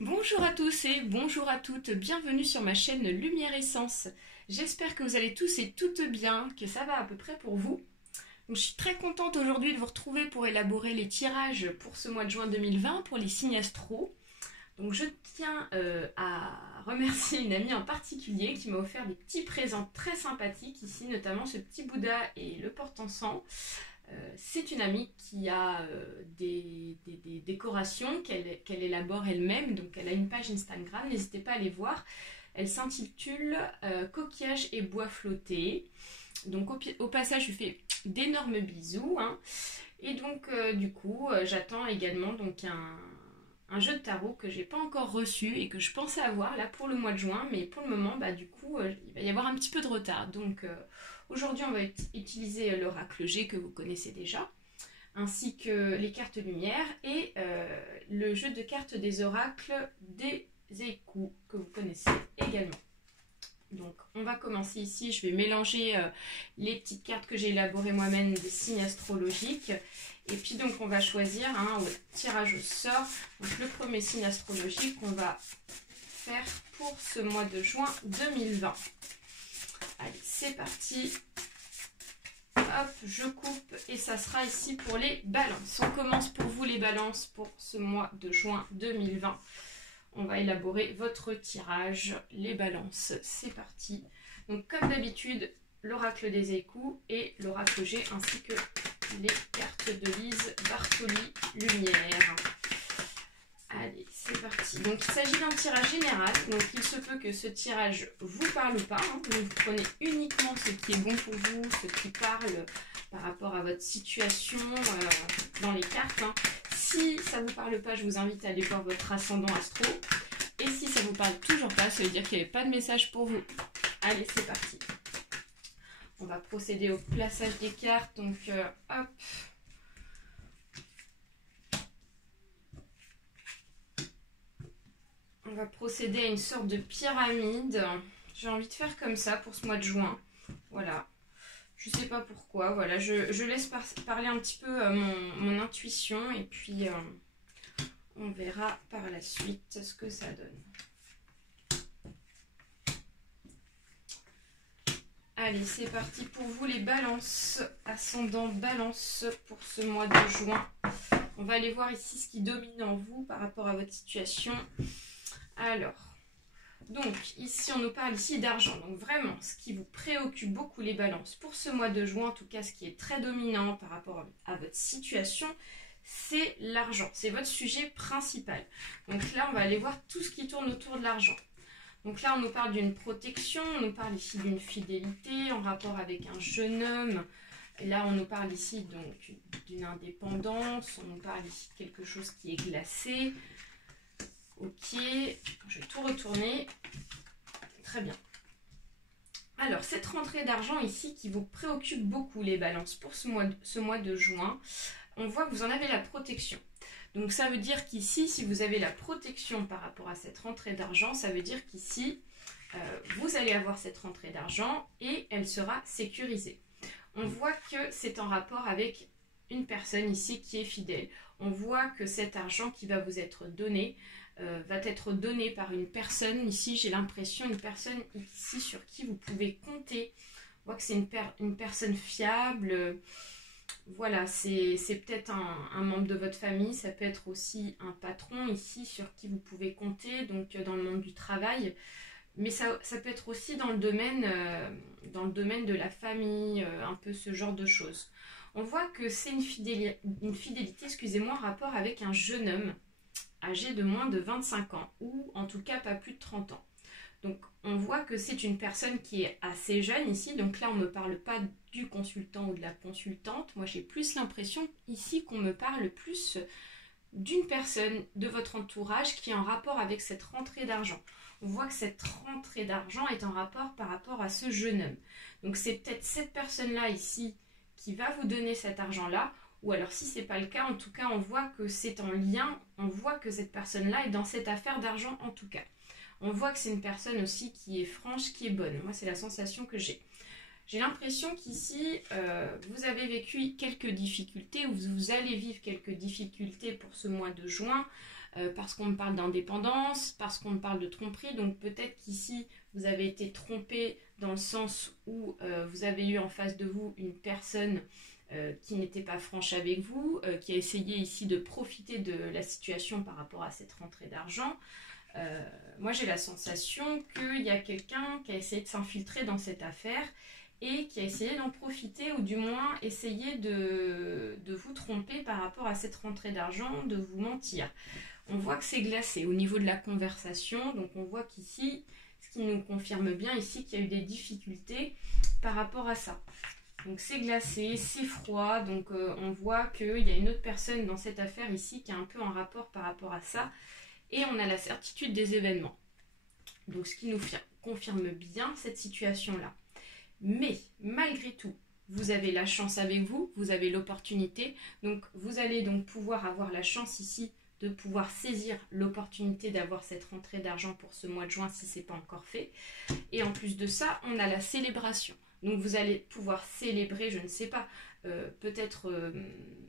Bonjour à tous et bonjour à toutes, bienvenue sur ma chaîne Lumière Essence. J'espère que vous allez tous et toutes bien, que ça va à peu près pour vous. Donc, je suis très contente aujourd'hui de vous retrouver pour élaborer les tirages pour ce mois de juin 2020 pour les signes astro. Donc je tiens à remercier une amie en particulier qui m'a offert des petits présents très sympathiques, ici notamment ce petit Bouddha et le porte-encens. C'est une amie qui a des décorations qu'elle élabore elle-même, donc elle a une page Instagram, n'hésitez pas à aller voir. Elle s'intitule Coquillage et bois flotté. Donc au passage, je lui fais d'énormes bisous. Hein. Et donc du coup, j'attends également donc un jeu de tarot que j'ai pas encore reçu et que je pensais avoir là pour le mois de juin, mais pour le moment, du coup, il va y avoir un petit peu de retard. Donc aujourd'hui, on va utiliser l'oracle G que vous connaissez déjà, ainsi que les cartes lumière et le jeu de cartes des oracles des échos que vous connaissez également. Donc on va commencer ici, je vais mélanger les petites cartes que j'ai élaborées moi-même des signes astrologiques. Et puis donc on va choisir au tirage au sort donc, le premier signe astrologique qu'on va faire pour ce mois de juin 2020. Allez, c'est parti. Hop, je coupe et ça sera ici pour les balances. On commence pour vous les balances pour ce mois de juin 2020. On va élaborer votre tirage, les balances. C'est parti. Donc comme d'habitude, l'oracle des échos et l'oracle G ainsi que les cartes de Lise Bartoli Lumière. Allez, c'est parti. Donc il s'agit d'un tirage général. Donc il se peut que ce tirage vous parle ou pas. Hein. Vous prenez uniquement ce qui est bon pour vous, ce qui parle par rapport à votre situation dans les cartes. Hein. Si ça ne vous parle pas, je vous invite à aller voir votre ascendant astro. Et si ça ne vous parle toujours pas, ça veut dire qu'il n'y avait pas de message pour vous. Allez, c'est parti. On va procéder au plaçage des cartes. Donc, hop. On va procéder à une sorte de pyramide. J'ai envie de faire comme ça pour ce mois de juin. Voilà. Je sais pas pourquoi. Voilà, je laisse parler un petit peu mon intuition. Et puis, on verra par la suite ce que ça donne. Allez, c'est parti pour vous les balances, ascendant balance pour ce mois de juin. On va aller voir ici ce qui domine en vous par rapport à votre situation. Alors, donc ici on nous parle ici d'argent. Donc vraiment, ce qui vous préoccupe beaucoup les balances pour ce mois de juin, en tout cas ce qui est très dominant par rapport à votre situation, c'est l'argent. C'est votre sujet principal. Donc là, on va aller voir tout ce qui tourne autour de l'argent. Donc là, on nous parle d'une protection, on nous parle ici d'une fidélité en rapport avec un jeune homme. Et là, on nous parle ici donc d'une indépendance, on nous parle ici de quelque chose qui est glacé. Ok, je vais tout retourner. Très bien. Alors, cette rentrée d'argent ici qui vous préoccupe beaucoup les balances pour ce mois de juin, on voit que vous en avez la protection. Donc ça veut dire qu'ici, si vous avez la protection par rapport à cette rentrée d'argent, ça veut dire qu'ici, vous allez avoir cette rentrée d'argent et elle sera sécurisée. On voit que c'est en rapport avec une personne ici qui est fidèle. On voit que cet argent qui va vous être donné, va être donné par une personne. Ici, j'ai l'impression, une personne ici sur qui vous pouvez compter. On voit que c'est une personne fiable. Voilà, c'est peut-être un membre de votre famille, ça peut être aussi un patron ici sur qui vous pouvez compter, donc dans le monde du travail. Mais ça peut être aussi dans le domaine de la famille, un peu ce genre de choses. On voit que c'est une fidélité, excusez-moi, en rapport avec un jeune homme âgé de moins de 25 ans, ou en tout cas pas plus de 30 ans. Donc on voit que c'est une personne qui est assez jeune ici, donc là on ne me parle pas du consultant ou de la consultante, moi j'ai plus l'impression ici qu'on me parle plus d'une personne de votre entourage qui est en rapport avec cette rentrée d'argent. On voit que cette rentrée d'argent est en rapport par rapport à ce jeune homme. Donc c'est peut-être cette personne-là ici qui va vous donner cet argent-là, ou alors si ce n'est pas le cas, en tout cas on voit que c'est en lien, on voit que cette personne-là est dans cette affaire d'argent en tout cas. On voit que c'est une personne aussi qui est franche, qui est bonne. Moi, c'est la sensation que j'ai. J'ai l'impression qu'ici, vous avez vécu quelques difficultés, ou vous allez vivre quelques difficultés pour ce mois de juin. parce qu'on me parle d'indépendance, parce qu'on me parle de tromperie. Donc peut-être qu'ici, vous avez été trompé dans le sens où vous avez eu en face de vous une personne qui n'était pas franche avec vous, qui a essayé ici de profiter de la situation par rapport à cette rentrée d'argent. Moi j'ai la sensation qu'il y a quelqu'un qui a essayé de s'infiltrer dans cette affaire et qui a essayé d'en profiter, ou du moins essayer de vous tromper par rapport à cette rentrée d'argent, de vous mentir. On voit que c'est glacé au niveau de la conversation, donc on voit qu'ici, ce qui nous confirme bien ici qu'il y a eu des difficultés par rapport à ça. Donc c'est glacé, c'est froid, donc on voit qu'il y a une autre personne dans cette affaire ici qui est un peu en rapport par rapport à ça. Et on a la certitude des événements. Donc ce qui nous confirme bien cette situation-là. Mais malgré tout, vous avez la chance avec vous, vous avez l'opportunité. Donc vous allez donc pouvoir avoir la chance ici de pouvoir saisir l'opportunité d'avoir cette rentrée d'argent pour ce mois de juin si ce n'est pas encore fait. Et en plus de ça, on a la célébration. Donc vous allez pouvoir célébrer, je ne sais pas, peut-être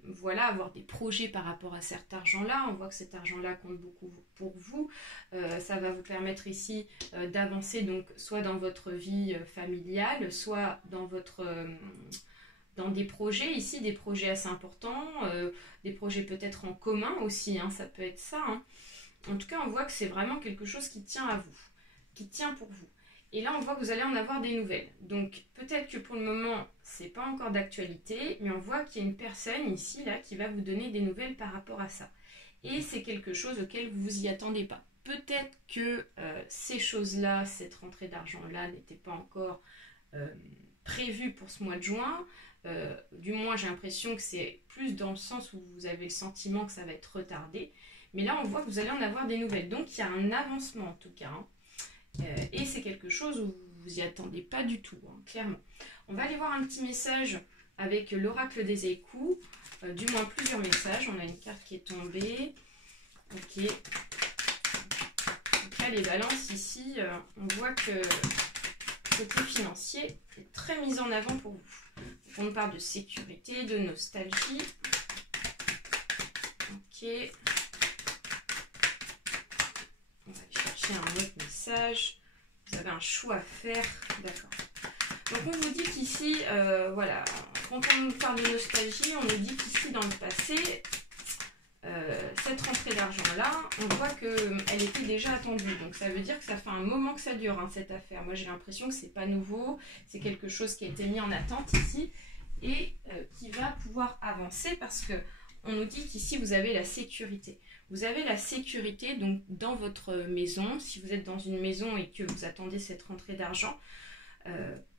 voilà, avoir des projets par rapport à cet argent-là. On voit que cet argent-là compte beaucoup pour vous. Ça va vous permettre ici d'avancer, donc soit dans votre vie familiale, soit dans votre dans des projets ici, des projets assez importants, des projets peut-être en commun aussi, hein, ça peut être ça. Hein. En tout cas, on voit que c'est vraiment quelque chose qui tient à vous, qui tient pour vous. Et là, on voit que vous allez en avoir des nouvelles. Donc, peut-être que pour le moment, c'est pas encore d'actualité, mais on voit qu'il y a une personne ici, là, qui va vous donner des nouvelles par rapport à ça. Et c'est quelque chose auquel vous vous y attendez pas. Peut-être que ces choses-là, cette rentrée d'argent-là, n'était pas encore prévue pour ce mois de juin. Du moins, j'ai l'impression que c'est plus dans le sens où vous avez le sentiment que ça va être retardé. Mais là, on voit que vous allez en avoir des nouvelles. Donc, il y a un avancement, en tout cas, hein. Et c'est quelque chose où vous vous y attendez pas du tout, hein, clairement. On va aller voir un petit message avec l'oracle des échous, du moins plusieurs messages. On a une carte qui est tombée. Ok. Donc là, les balances ici, on voit que côté financier est très mis en avant pour vous. Donc, on parle de sécurité, de nostalgie. Ok. On va aller chercher un autre message. Vous avez un choix à faire. D'accord. Donc on vous dit qu'ici, voilà, quand on nous parle de nostalgie, on nous dit qu'ici dans le passé, cette rentrée d'argent-là, on voit qu'elle était déjà attendue. Donc ça veut dire que ça fait un moment que ça dure, hein, cette affaire. Moi j'ai l'impression que c'est pas nouveau, c'est quelque chose qui a été mis en attente ici et qui va pouvoir avancer parce que on nous dit qu'ici vous avez la sécurité. Vous avez la sécurité donc dans votre maison, si vous êtes dans une maison et que vous attendez cette rentrée d'argent,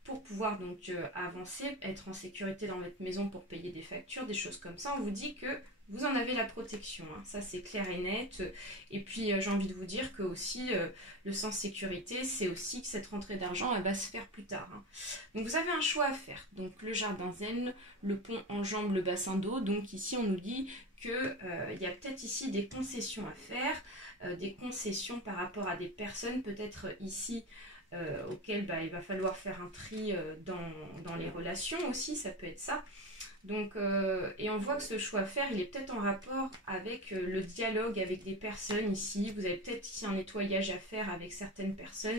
pour pouvoir donc avancer, être en sécurité dans votre maison pour payer des factures, des choses comme ça, on vous dit que vous en avez la protection, hein. Ça c'est clair et net. Et puis j'ai envie de vous dire que aussi le sens sécurité, c'est aussi que cette rentrée d'argent, elle va se faire plus tard, hein. Donc vous avez un choix à faire. Donc le jardin zen, le pont enjambe le bassin d'eau. Donc ici on nous dit que il y a peut-être ici des concessions à faire, des concessions par rapport à des personnes, peut-être ici auxquelles il va falloir faire un tri dans les relations aussi, ça peut être ça. Donc, et on voit que ce choix à faire, il est peut-être en rapport avec le dialogue avec des personnes ici. Vous avez peut-être ici un nettoyage à faire avec certaines personnes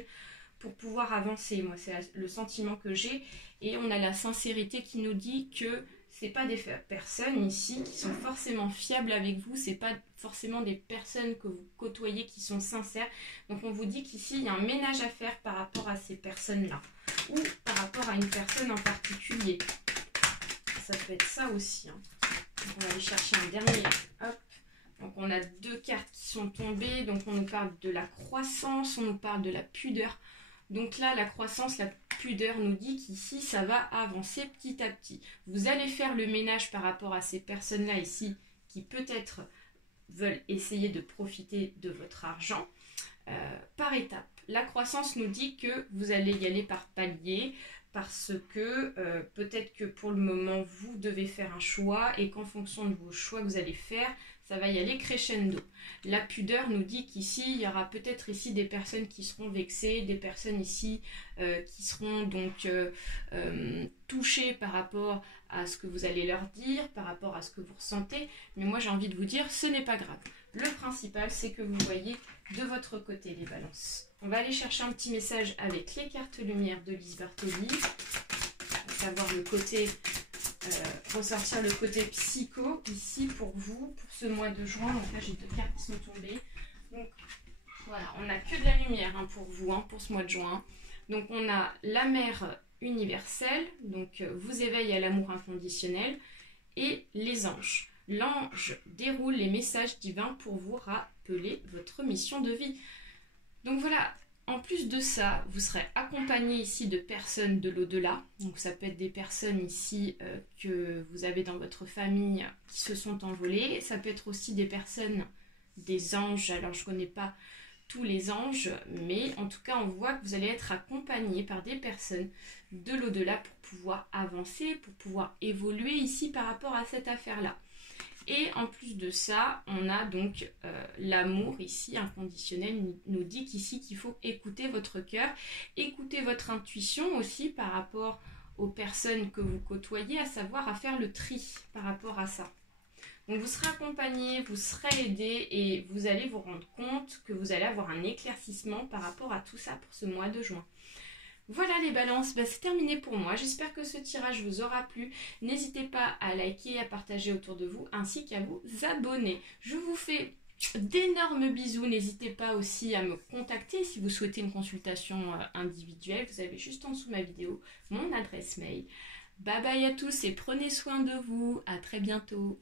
pour pouvoir avancer. Moi, c'est le sentiment que j'ai. Et on a la sincérité qui nous dit que c'est pas des personnes ici qui sont forcément fiables avec vous. C'est pas forcément des personnes que vous côtoyez qui sont sincères. Donc, on vous dit qu'ici, il y a un ménage à faire par rapport à ces personnes-là. Ou par rapport à une personne en particulier. Ça peut être ça aussi, hein. Donc on va aller chercher un dernier. Hop. Donc on a deux cartes qui sont tombées. Donc on nous parle de la croissance, on nous parle de la pudeur. Donc là, la croissance, la pudeur nous dit qu'ici, ça va avancer petit à petit. Vous allez faire le ménage par rapport à ces personnes-là ici qui peut-être veulent essayer de profiter de votre argent par étapes. La croissance nous dit que vous allez y aller par paliers, parce que peut-être que pour le moment, vous devez faire un choix et qu'en fonction de vos choix que vous allez faire, ça va y aller crescendo. La pudeur nous dit qu'ici, il y aura peut-être ici des personnes qui seront vexées, des personnes ici qui seront donc touchées par rapport à ce que vous allez leur dire, par rapport à ce que vous ressentez. Mais moi, j'ai envie de vous dire, ce n'est pas grave. Le principal, c'est que vous voyez de votre côté les balances. On va aller chercher un petit message avec les cartes lumière de Lise Bartoli, à savoir le côté, ressortir le côté psycho ici pour vous, pour ce mois de juin. Donc là, j'ai 2 cartes qui sont tombées. Donc voilà, on n'a que de la lumière hein, pour vous, hein, pour ce mois de juin. Donc on a la mère universelle, donc vous éveille à l'amour inconditionnel, et les anges. L'ange déroule les messages divins pour vous rappeler votre mission de vie. Donc voilà, en plus de ça, vous serez accompagné ici de personnes de l'au-delà. Donc ça peut être des personnes ici que vous avez dans votre famille qui se sont envolées. Ça peut être aussi des personnes, des anges. Alors je ne connais pas tous les anges, mais en tout cas on voit que vous allez être accompagné par des personnes de l'au-delà pour pouvoir avancer, pour pouvoir évoluer ici par rapport à cette affaire-là. Et en plus de ça, on a donc l'amour ici inconditionnel, nous dit qu'ici qu'il faut écouter votre cœur, écouter votre intuition aussi par rapport aux personnes que vous côtoyez, à savoir à faire le tri par rapport à ça. Donc vous serez accompagné, vous serez aidé et vous allez vous rendre compte que vous allez avoir un éclaircissement par rapport à tout ça pour ce mois de juin. Voilà les balances, c'est terminé pour moi. J'espère que ce tirage vous aura plu. N'hésitez pas à liker, à partager autour de vous ainsi qu'à vous abonner. Je vous fais d'énormes bisous. N'hésitez pas aussi à me contacter si vous souhaitez une consultation individuelle. Vous avez juste en dessous de ma vidéo mon adresse mail. Bye bye à tous et prenez soin de vous. À très bientôt.